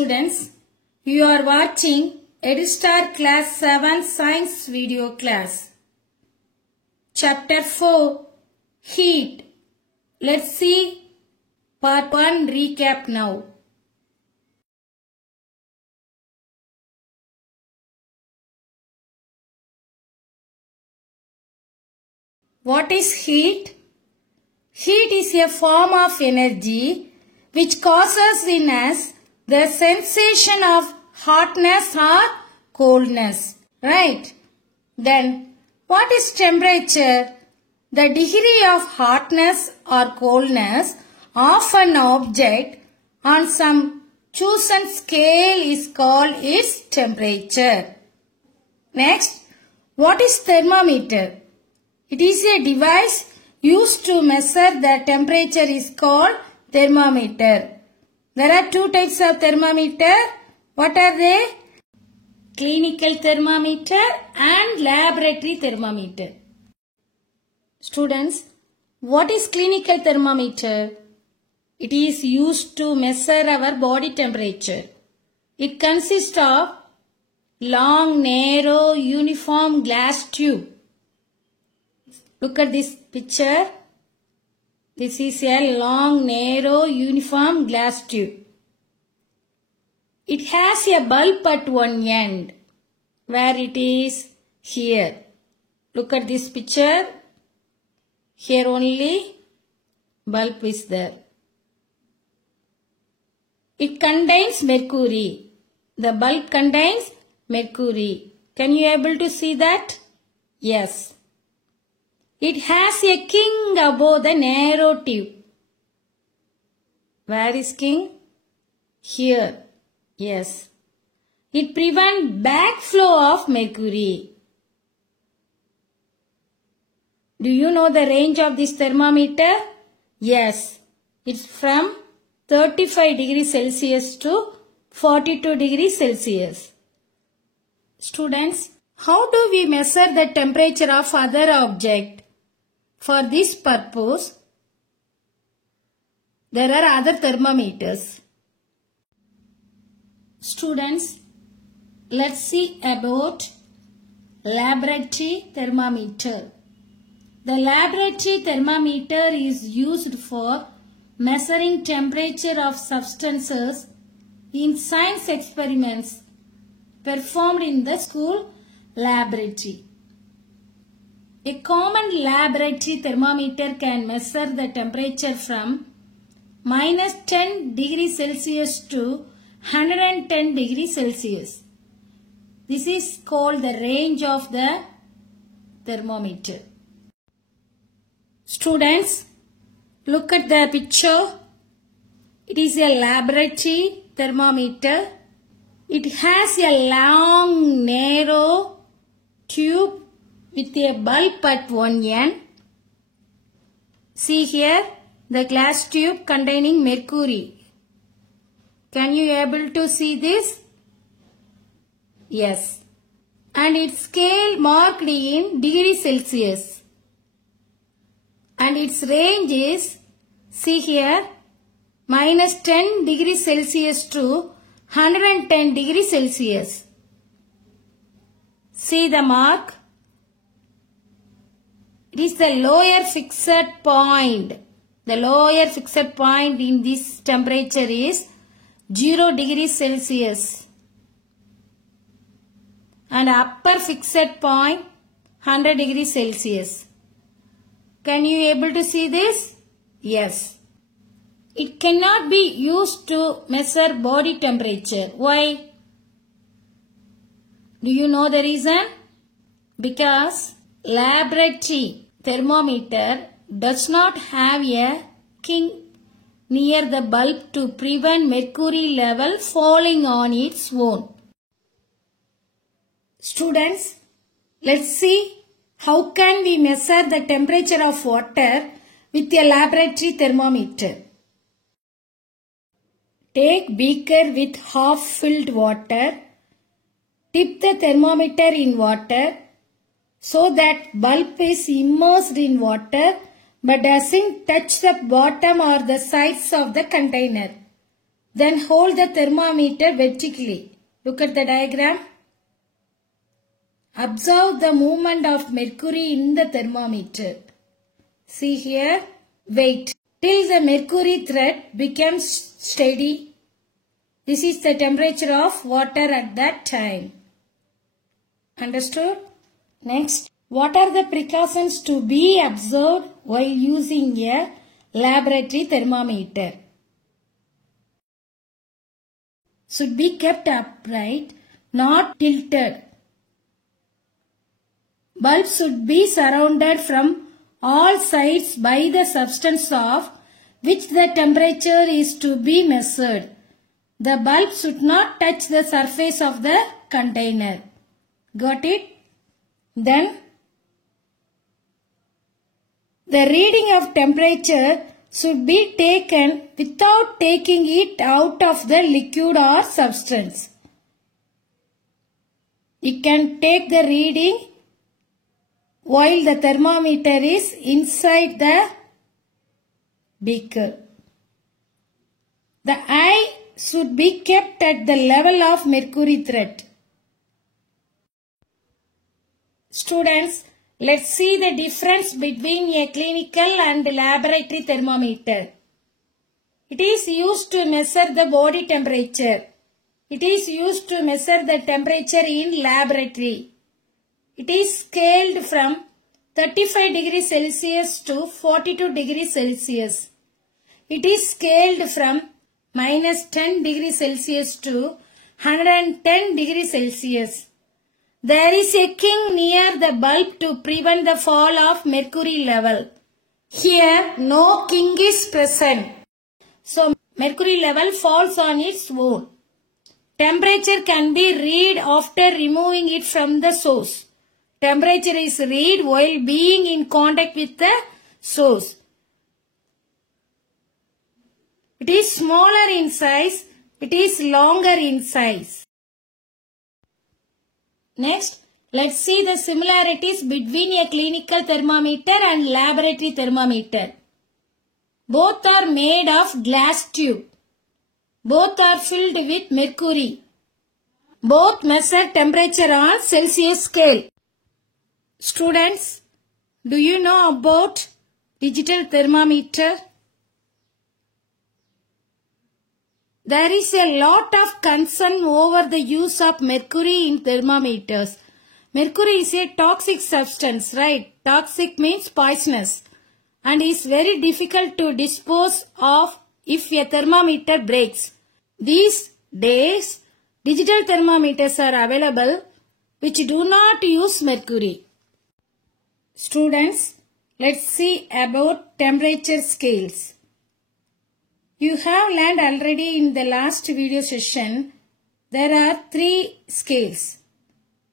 students, you are watching EduStar Class 7 Science video class. Chapter 4 Heat. Let's see Part 1 recap now. What is heat? Heat is a form of energy which causes in us the sensation of hotness or coldness. Right? Then, what is temperature? The degree of hotness or coldness of an object on some chosen scale is called its temperature. Next, what is thermometer? It is a device used to measure the temperature is called thermometer. There are two types of thermometer. What are they? Clinical thermometer and laboratory thermometer. Students, what is clinical thermometer? It is used to measure our body temperature. It consists of long, narrow, uniform glass tube. Look at this picture. This is a long, narrow, uniform glass tube. It has a bulb at one end. Where it is? Here. Look at this picture. Here only bulb is there. It contains mercury. The bulb contains mercury. Can you able to see that? Yes. It has a king above the narrow tube. Where is king? Here. Yes. It prevents backflow of mercury. Do you know the range of this thermometer? Yes. It's from 35 degrees Celsius to 42 degrees Celsius. Students, how do we measure the temperature of other object? For this purpose, there are other thermometers. Students, let's see about laboratory thermometer. The laboratory thermometer is used for measuring temperature of substances in science experiments performed in the school laboratory. A common laboratory thermometer can measure the temperature from minus 10 degrees Celsius to 110 degrees Celsius. This is called the range of the thermometer. Students, look at the picture. It is a laboratory thermometer. It has a long, narrow tube with a bulb at one end. See here, the glass tube containing mercury. Can you able to see this? Yes. And its scale marked in degrees Celsius. And its range is, see here, minus 10 degrees Celsius to 110 degrees Celsius. See the mark? It is the lower fixed point. The lower fixed point in this temperature is 0 degrees Celsius. And upper fixed point 100 degrees Celsius. Can you able to see this? Yes. It cannot be used to measure body temperature. Why? Do you know the reason? Because laboratory thermometer does not have a king near the bulb to prevent mercury level falling on its own. Students, let's see how can we measure the temperature of water with a laboratory thermometer. Take beaker with half filled water. Dip the thermometer in water so that bulb is immersed in water but doesn't touch the bottom or the sides of the container. Then hold the thermometer vertically. Look at the diagram. Observe the movement of mercury in the thermometer. See here, wait till the mercury thread becomes steady. This is the temperature of water at that time. Understood? Next, what are the precautions to be observed while using a laboratory thermometer? Should be kept upright, not tilted. Bulb should be surrounded from all sides by the substance of which the temperature is to be measured. The bulb should not touch the surface of the container. Got it? Then, the reading of temperature should be taken without taking it out of the liquid or substance. You can take the reading while the thermometer is inside the beaker. The eye should be kept at the level of mercury thread. Students, let's see the difference between a clinical and laboratory thermometer. It is used to measure the body temperature. It is used to measure the temperature in laboratory. It is scaled from 35 degrees Celsius to 42 degrees Celsius. It is scaled from minus 10 degrees Celsius to 110 degrees Celsius. There is a king near the bulb to prevent the fall of mercury level. Here, no king is present. So, mercury level falls on its own. Temperature can be read after removing it from the source. Temperature is read while being in contact with the source. It is smaller in size. It is longer in size. Next, let's see the similarities between a clinical thermometer and laboratory thermometer. Both are made of glass tube. Both are filled with mercury. Both measure temperature on Celsius scale. Students, do you know about digital thermometer? There is a lot of concern over the use of mercury in thermometers. Mercury is a toxic substance, right? Toxic means poisonous and is very difficult to dispose of if a thermometer breaks. These days, digital thermometers are available which do not use mercury. Students, let's see about temperature scales. You have learned already in the last video session, there are 3 scales.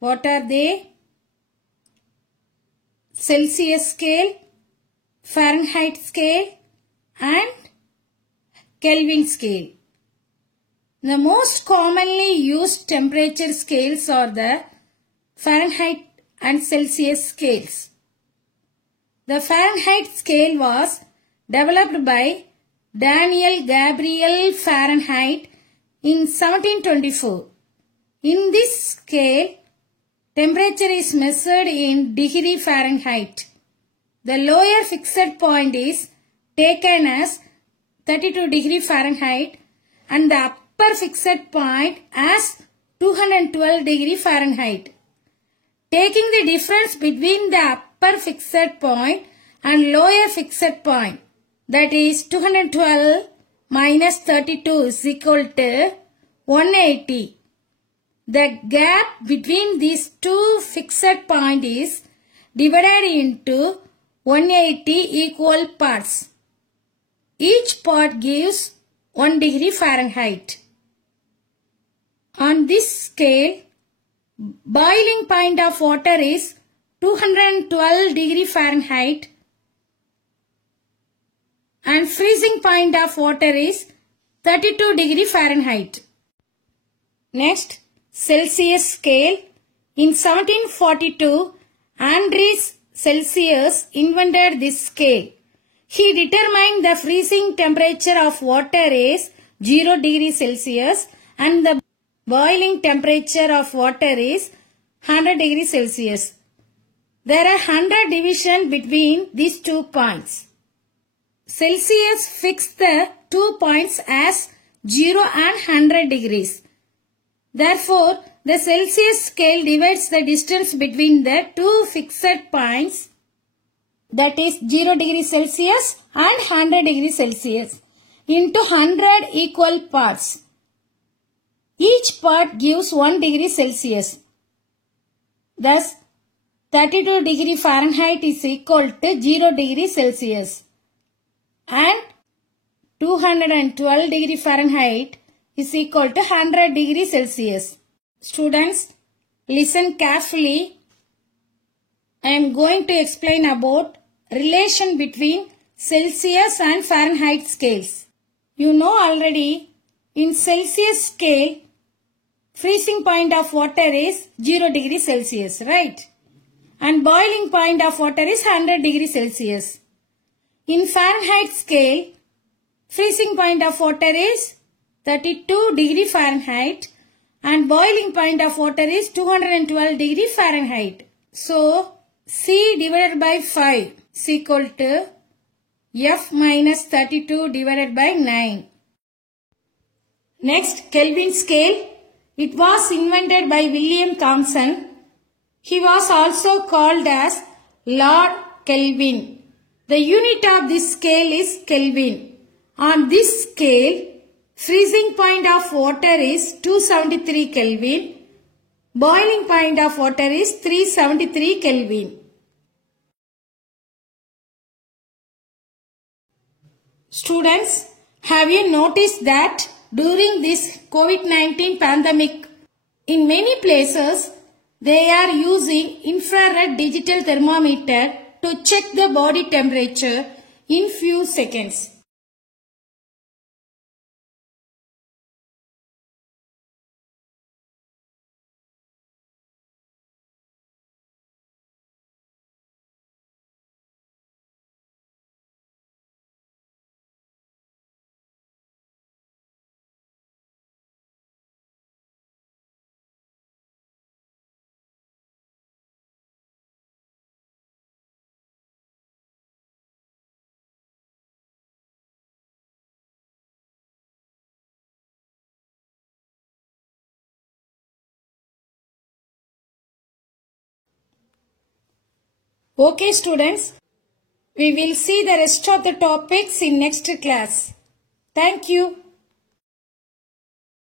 What are they? Celsius scale, Fahrenheit scale and Kelvin scale. The most commonly used temperature scales are the Fahrenheit and Celsius scales. The Fahrenheit scale was developed by Daniel Gabriel Fahrenheit in 1724. In this scale, temperature is measured in degree Fahrenheit. The lower fixed point is taken as 32 degree Fahrenheit and the upper fixed point as 212 degree Fahrenheit. Taking the difference between the upper fixed point and lower fixed point, that is 212 minus 32 is equal to 180. The gap between these two fixed points is divided into 180 equal parts. Each part gives 1 degree Fahrenheit. On this scale, boiling point of water is 212 degree Fahrenheit and freezing point of water is 32 degree Fahrenheit. Next, Celsius scale. In 1742, Andreas Celsius invented this scale. He determined the freezing temperature of water is 0 degree Celsius and the boiling temperature of water is 100 degree Celsius. There are 100 divisions between these 2 points. Celsius fixed the 2 points as 0 and 100 degrees. Therefore, the Celsius scale divides the distance between the 2 fixed points, that is 0 degree Celsius and 100 degree Celsius, into 100 equal parts. Each part gives 1 degree Celsius. Thus, 32 degree Fahrenheit is equal to 0 degree Celsius and 212 degree Fahrenheit is equal to 100 degree Celsius. Students, listen carefully. I am going to explain about relation between Celsius and Fahrenheit scales. You know already, in Celsius scale, freezing point of water is 0 degree Celsius, right? And boiling point of water is 100 degree Celsius. In Fahrenheit scale, freezing point of water is 32 degree Fahrenheit and boiling point of water is 212 degree Fahrenheit. So, C divided by 5 is equal to F minus 32 divided by 9. Next, Kelvin scale. It was invented by William Thomson. He was also called as Lord Kelvin. The unit of this scale is Kelvin. On this scale, freezing point of water is 273 Kelvin. Boiling point of water is 373 Kelvin. Students, have you noticed that during this COVID-19 pandemic, in many places, they are using infrared digital thermometer to check the body temperature in few seconds. Okay students, we will see the rest of the topics in next class. Thank you.